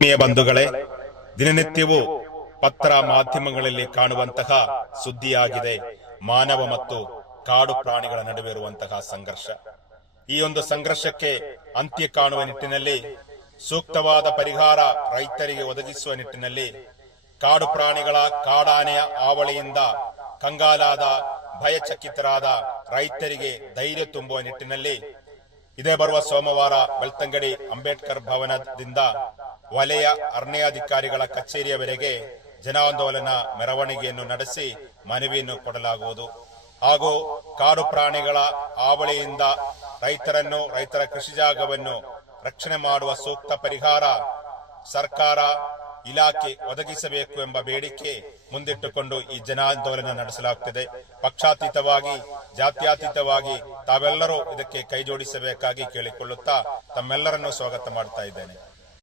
ಆತ್ಮೀಯ ಬಂಧುಗಳೇ, ದಿನನಿತ್ಯವೂ ಪತ್ರ ಮಾಧ್ಯಮಗಳಲ್ಲಿ ಕಾಣುವಂತಹ ಸುದ್ದಿಯಾಗಿದೆ ಮಾನವ ಮತ್ತು ಕಾಡು ಪ್ರಾಣಿಗಳ ನಡುವೆ ಇರುವಂತಹ ಸಂಘರ್ಷ. ಈ ಒಂದು ಸಂಘರ್ಷಕ್ಕೆ ಅಂತ್ಯ ಕಾಣುವ ನಿಟ್ಟಿನಲ್ಲಿ ಸೂಕ್ತವಾದ ಪರಿಹಾರ ರೈತರಿಗೆ ಒದಗಿಸುವ ನಿಟ್ಟಿನಲ್ಲಿ ಕಾಡು ಪ್ರಾಣಿಗಳ ಕಾಡಾನೆಯ ಆವಳಿಯಿಂದ ಕಂಗಾಲಾದ ಭಯಚಕಿತರಾದ ರೈತರಿಗೆ ಧೈರ್ಯ ತುಂಬುವ ನಿಟ್ಟಿನಲ್ಲಿ ಇದೇ ಬರುವ ಸೋಮವಾರ ಬೆಳ್ತಂಗಡಿ ಅಂಬೇಡ್ಕರ್ ಭವನದಿಂದ ವಲಯ ಅರಣ್ಯಾಧಿಕಾರಿಗಳ ಕಚೇರಿಯವರೆಗೆ ಜನಾಂದೋಲನ ಮೆರವಣಿಗೆಯನ್ನು ನಡೆಸಿ ಮನವಿಯನ್ನು ಕೊಡಲಾಗುವುದು. ಹಾಗೂ ಕಾಡು ಪ್ರಾಣಿಗಳ ಆವಳಿಯಿಂದ ರೈತರನ್ನು, ರೈತರ ಕೃಷಿ ಜಾಗವನ್ನು ರಕ್ಷಣೆ ಮಾಡುವ ಸೂಕ್ತ ಪರಿಹಾರ ಸರ್ಕಾರ ಇಲಾಖೆ ಒದಗಿಸಬೇಕು ಎಂಬ ಬೇಡಿಕೆ ಮುಂದಿಟ್ಟುಕೊಂಡು ಈ ಜನಾಂದೋಲನ ನಡೆಸಲಾಗುತ್ತಿದೆ. ಪಕ್ಷಾತೀತವಾಗಿ, ಜಾತ್ಯತೀತವಾಗಿ ತಾವೆಲ್ಲರೂ ಇದಕ್ಕೆ ಕೈಜೋಡಿಸಬೇಕಾಗಿ ಕೇಳಿಕೊಳ್ಳುತ್ತಾ ತಮ್ಮೆಲ್ಲರನ್ನು ಸ್ವಾಗತ ಮಾಡ್ತಾ ಇದ್ದೇನೆ.